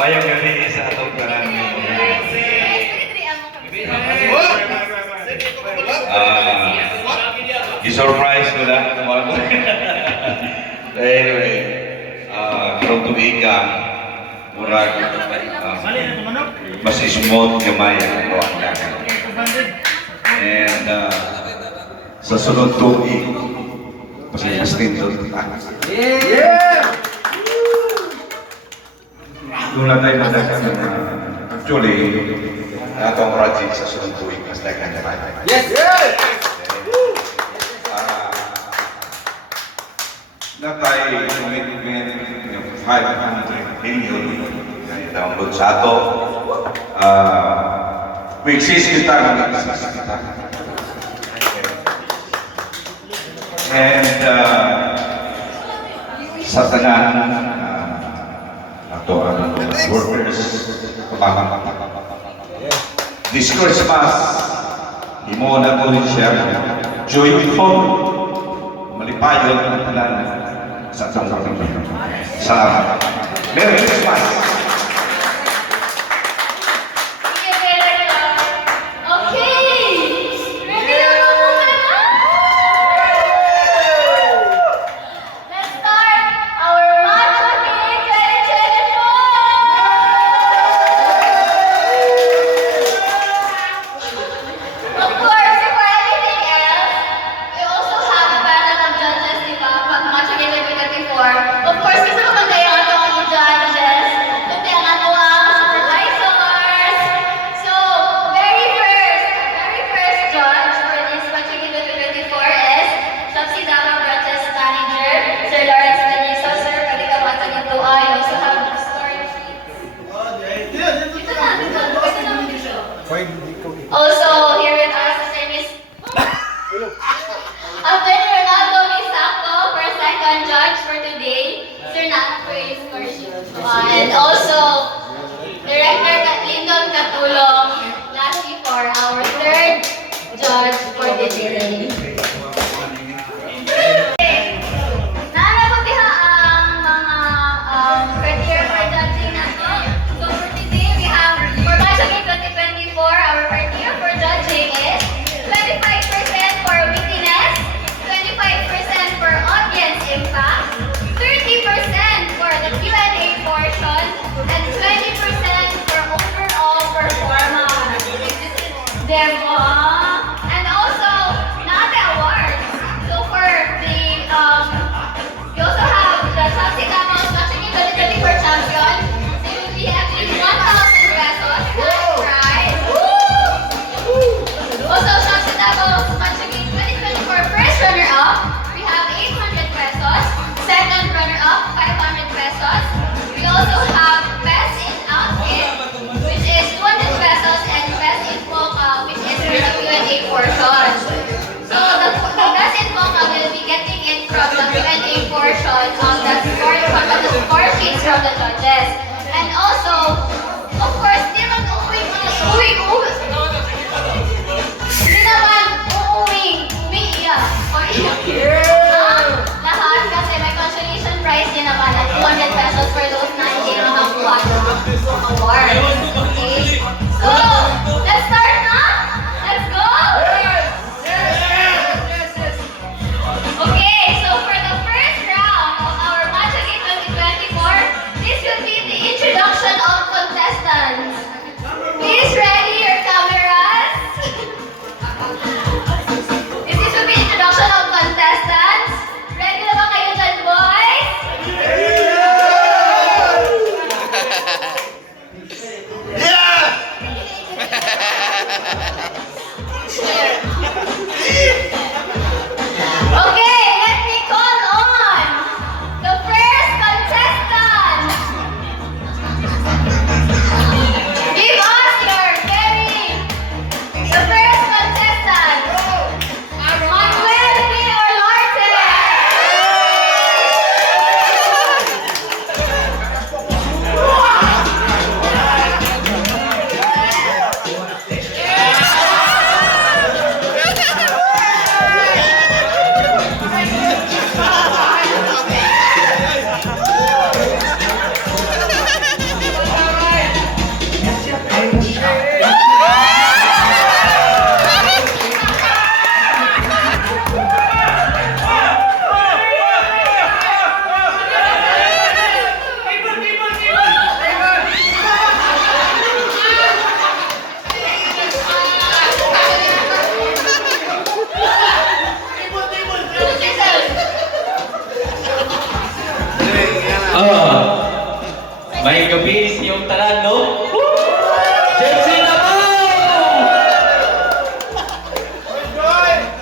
Mayang gabi sa atong tanan. I-surprise ko lang. Anyway, karong tuig ka, murag, mas smooth gamay ang buwan ka. And sa sunod tuig, mas nindot. Doon lang tayo madagan actually, natong project sa sunod tuig, mas dagan naman. Natay commitment ng 500 million na download sa ato. Mag-exist kita, mag-exist kita. And sa tanan, ato ang workers, this Christmas, imo na po rin siya, joyful, malipayon ang tanan sa atong kapatid. Salamat. Merry Christmas! Of course, gusto ko magayaan ako ang judges.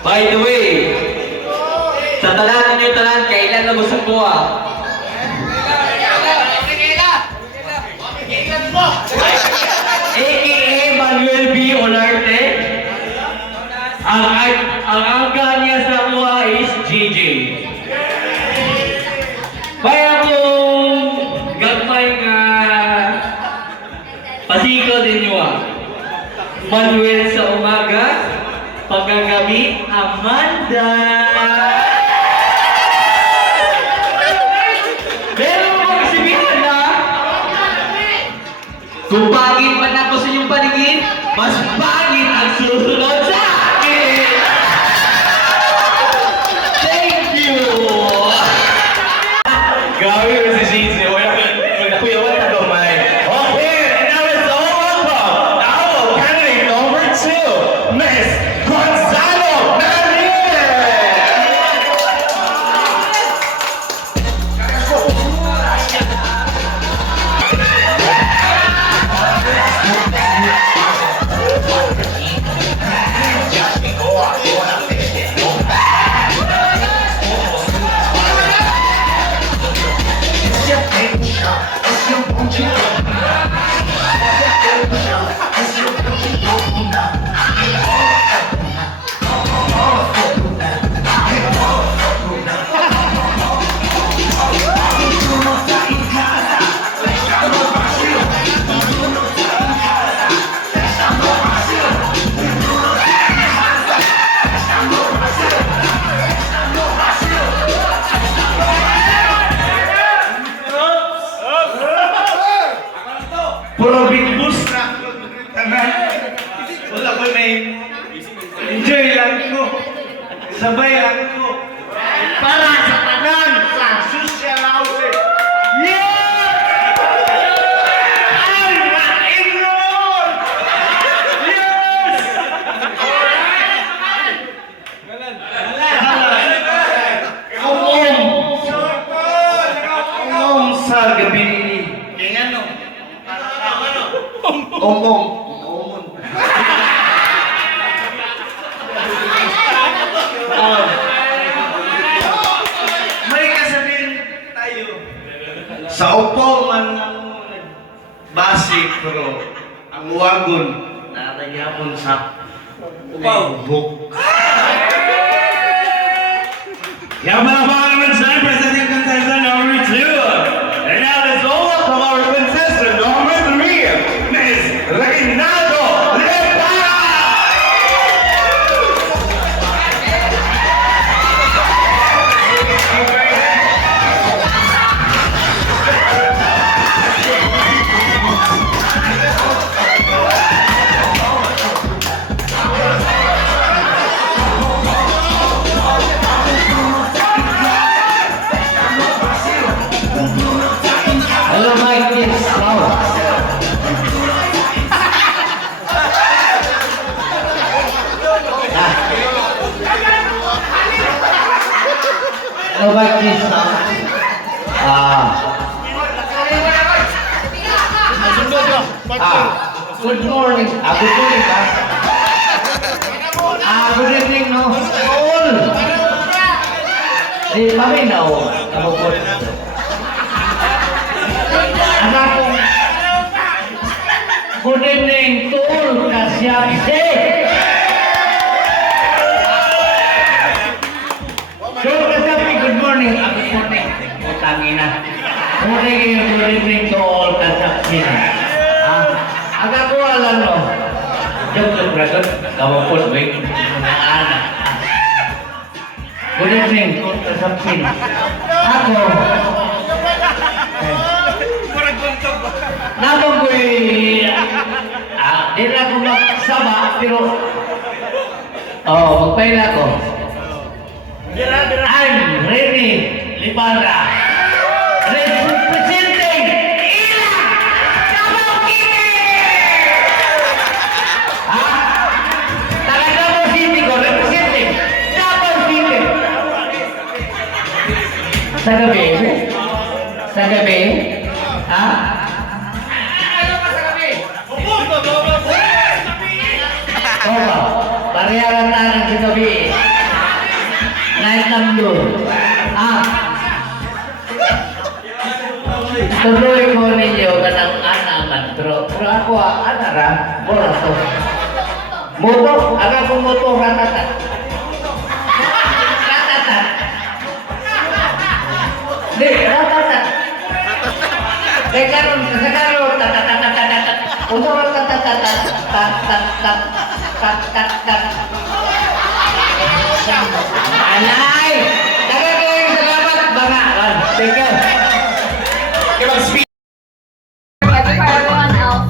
By the way, sa tanan ninyo tanan, kailan na gusto ko AKA Manuel B. Olarte. Ang angka niya sa kuha is JJ. Kaya kung gagmay nga pasiko din nyo Manuel sa umaga, pagkagabi, Amanda. Pero mga kasibihan na, kung pangit man ako sa inyong paningin, mas pangit ang susunod sa akin. Thank you! Grabe mo si Shinzi. Nagkuyawan na gamay. Okay, and now it's all welcome. Our candidate number 2, Miss Gonzalo Manuel. Puro big boss na. Tanan. Wala ko may enjoy lang ko. Sabay lang ko. Para sa tanan sa social housing. Yeah! I'm not ignorant! Yes! Umong sa gabi. Kaya ano? Omong. May kasabihin tayo. Sa upo man ang basic pero ang wagon natayapon sa buk. Yung mga naman sa presenting contestant number 2. And now let's all welcome our contestant number 3, Miss Reynaldo Lepara! Hello, Mike. It's Laura. Hello, Mike. It's good morning. Good morning, good evening, no? All. Di kami na, kabukod. Anak ko. Good evening, Tol Kasyapse. Tol Kasyapse, good morning. Good morning. Utangina. Good evening, Tol Kasyapse. Agak ko alam, no? Joke bragot. Kabukod, wait. Good evening, Tol Kasyapse. Ako. Nabang ko'y di na ako magsama, pero magpaila ko. I'm Rene Liparra, representing Ila Davao City! Taga Davao City ko, representing Davao City! Sa gabi? Sa gabi? Pareharan na ng sinabi. Night number. Tuloy ko ninyo kanang anaman. Pero ako, anara, borato. Moto, aga ko moto, ratatat. Ratatat. Di, ratatat. Kaya karon, tatatatatat. Uno ang tatatatat. Tat. Alay! Tagagaling salamat, mga. Thank you. Give us speed. Happy for everyone else.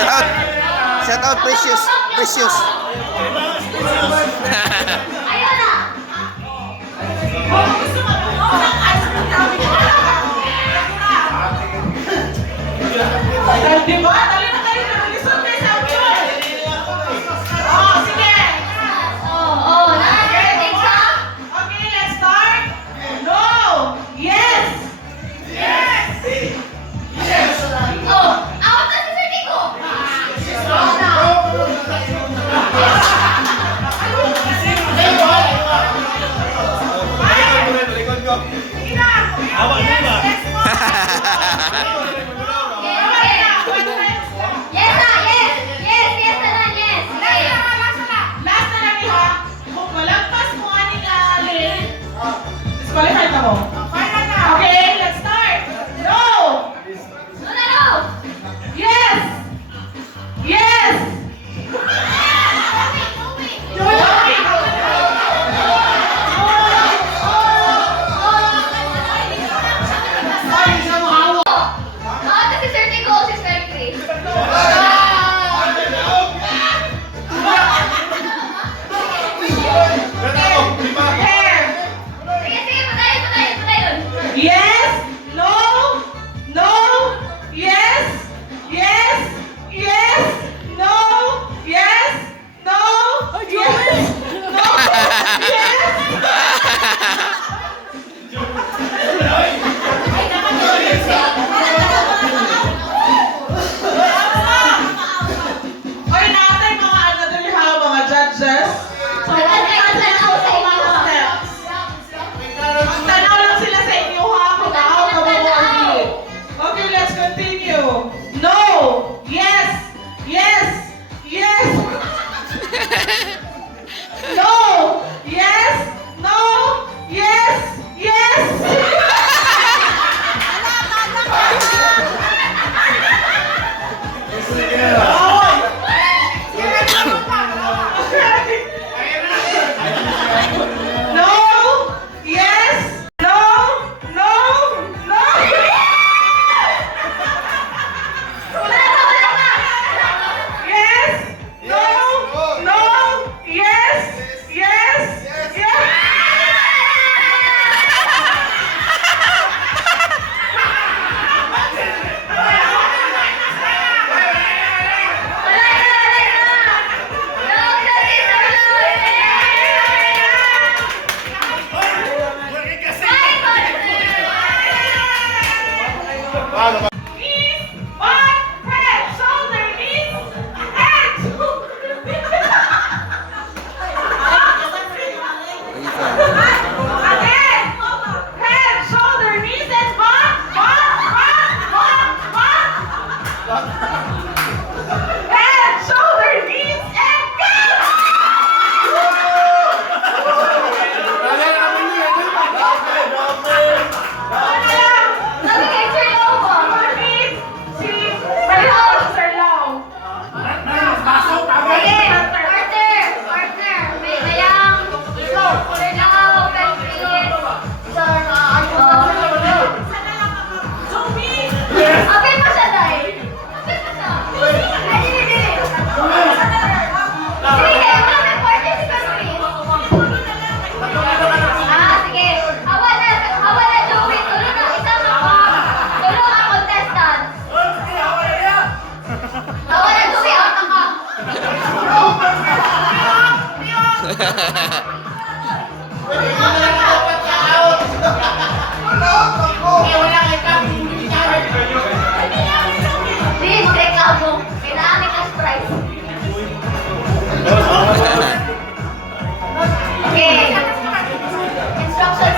Shout out. Shout out, Precious. Precious. Ayun na! Di ba? Dali na kayo na. Listen kayo sa akin. Oh, sige. Oh, nakakarating sa? Okay, let's start. No. Yes. Yes. Oh, ako na si Sir Tico! Sige na. Yes. Yes na, yes! Yes, yes na lang, yes! Last na lang ha. Kung malagpas mo ani nga alin, disqualified na mo. Okay, let's start. No. No, no, no! Yes. Yes. Ako na si Sir Tico, si Sir Chris. Hair. Sige, sige, patayin. Yes. No. No. Yes. Yes. Yes. No. Yes. No. Yes. No. Yes. Oy, natin mga ano dali ha, mga judges. So, Tanaw sa inyo. steps. Tanaw lang sila sa inyo ha, kung ako ka ba mo hindi. Okay, let's continue. No. Yes. Yes. Yes. No. Yes. No. Yes. Yes. No. Yes. No. No. No. Yes. No. No. Yes. Yes. Yes. Knees, back, head, shoulder, knees, head. Again. Head, shoulder, knees, and back, back. Head, shoulder, knees, and Sabi kay Sir Lobo. Knees, si Sir Lau. Sige, partner. May mayang Sir Lau, Petris, Sir Apil pa siya, Day. Apil pa siya. Ay, hindi. Sige, wala may partner si Petris. Sige. Hawa na, Joey. Tulo na, isang ako. Tulo ang contestant. Hawa na, Joey. Out na ka. Please, break out mo. Kailangan may cash prize. Okay. Instructions,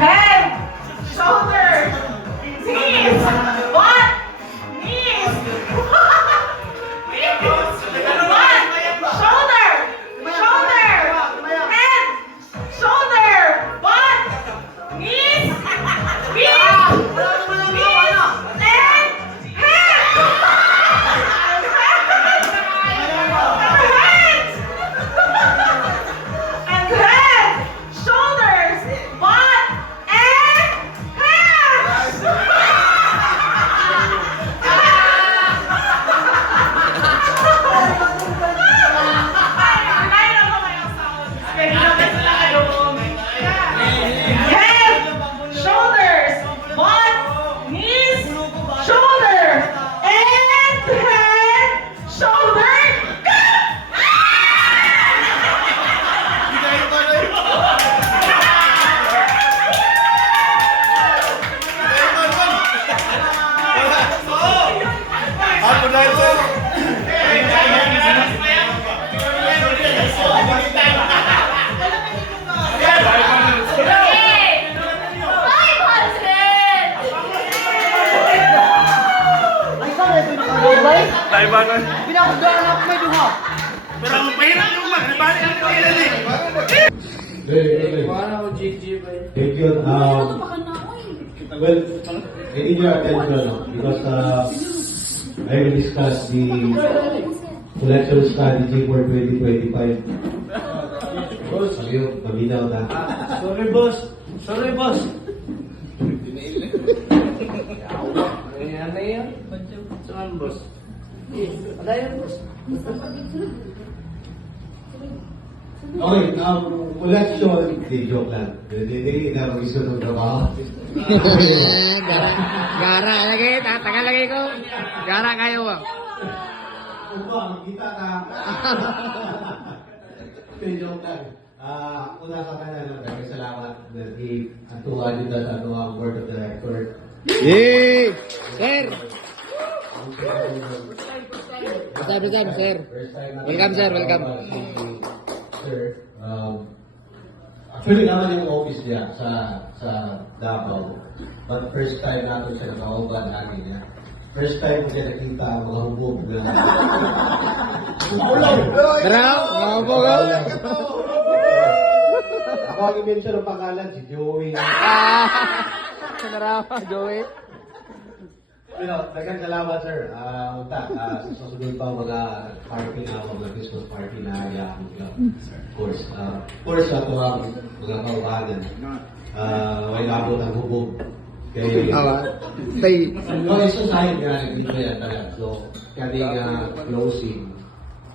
Head, shoulder, knees, butt, knees, butt, shoulder, head, shoulder, butt, knees, Pinakudaan ako may duha. Pero ang pahirap yung balik ang pahirap eh. Thank you. Well, I need your attention because I will discuss the election strategy for 2025. Ayun, paminaw na. Sorry, boss. Sorry, boss. Ano yan? Saan, boss? Ano yan, boss? Okay, election, di joke lang. Hindi na mag-isunod ng trabaho. Gara lagi, tatagal lagi ko. Gara kayo ba? Upa, kita ka. Hindi joke lang. Una sa kanan, maraming salamat. Atuwa dito sa atuwang board of directors. Yay! Sir! Besan, sir. Welcome, sir. Welcome. Sir, actually naman yung office niya sa Davao. But first time natin siya nakauban namin niya. First time ko siya nakita ang mga hubog na... Tara, mga po ko. Ako ang i-mention ng pangalan, si Joey. Tara, Joey. Dagang salamat, sir. Unta, sa susunod pa mga party na, mga Christmas party na hayaan ko. Of course, ato ang mga kaubanan. May nabot ang hubog. Kaya, Tay. isa sa akin nga, dito yan talaga. So, kaya closing,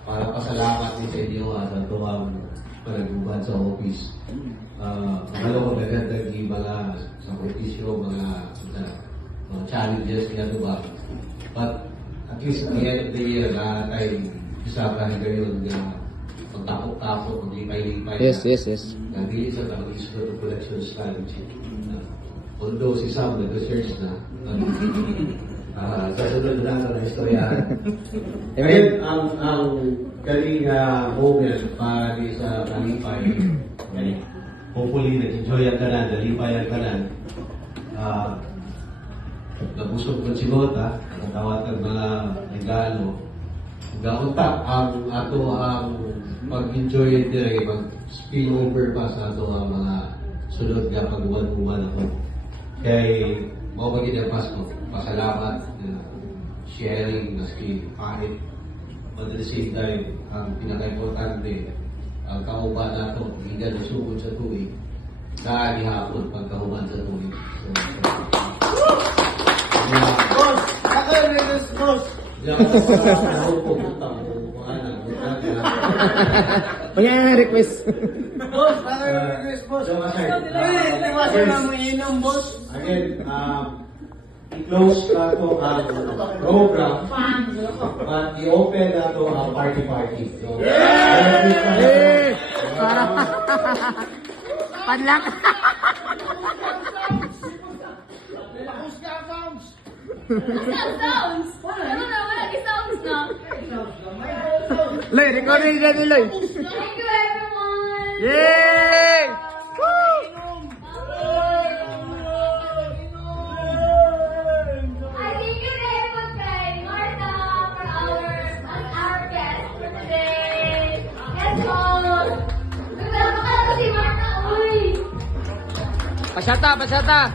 para pasalamat din sa inyo sa tuwang panaguban sa office. Alam ko, nagandang yung mga sakripisyo, mga challenges na ito ba. But at least at the end of the year, tayo isama na gayon na magtapok-tapok, maglipay-lipay. Yes. Nandili sa pag-issue ng collection strategy. Although si Sam nag-research na, sa sunod na ng istorya. Ngayon, ang galing moment para sa kalipay, hopefully nag-enjoy ang kanan, nalipay ang kanan. Nabusog ko si Gota, natawag ang mga regalo. Gaunta ang ato ang pag-enjoy dire, mag-spill over pa sa ato ang mga sunod nga pag-uwan-uwan ako. Kay mo magiging Pasko, pasalamat sharing maski kahit but at the same time ang pinaka-importante ang kauban nato hindi na sugod sa tuwing dahil hapon pagkahuman sa tuwing. Boss! Ako yung boss! Request. Boss, ako yung request, boss. Hindi mo siya namuinom, boss. Again, i-close na ito ang program, but i-open na ito ang party. So, Para padlak. Sounds! Wala sounds na. Loy, recording na ni Loy. Thank you, everyone! Yay! I thank you very much kay Martha for our guest for today. Yes, boss! Nagdala pa si Martha, uy! Pasyata.